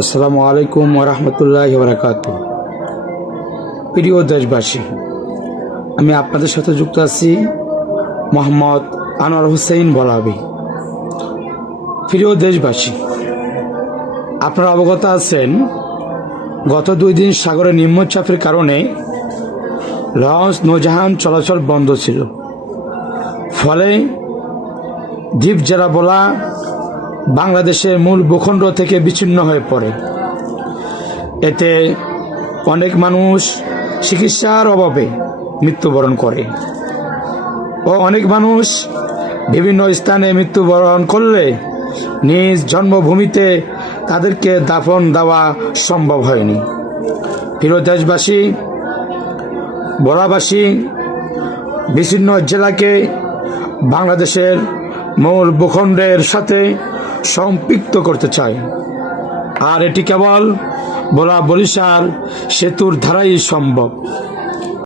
আসসালামু আলাইকুম ওরহমতুল্লাহ বরাকাত প্রিয় দেশবাসী, আমি আপনাদের সাথে যুক্ত আছি মোহাম্মদ আনোয়ার হুসেইন বলাবি। প্রিয় দেশবাসী, আপনারা অবগত আছেন, গত দুই দিন সাগরে নিম্নচাপের কারণে লঞ্চ নৌজাহান চলাচল বন্ধ ছিল। ফলে দ্বীপ জেলা বলা বাংলাদেশের মূল ভূখণ্ড থেকে বিচ্ছিন্ন হয়ে পড়ে। এতে অনেক মানুষ চিকিৎসার অভাবে মৃত্যুবরণ করে ও অনেক মানুষ বিভিন্ন স্থানে মৃত্যুবরণ করলে নিজ জন্মভূমিতে তাদেরকে দাফন দেওয়া সম্ভব হয়নি। প্রিয় দেশবাসী বলাবাসী বিচ্ছিন্ন জেলাকে বাংলাদেশের মূল ভূখণ্ডের সাথে সম্পৃক্ত করতে চায়। আর এটি কেবল বলা বরিশাল সেতুর ধারাই সম্ভব।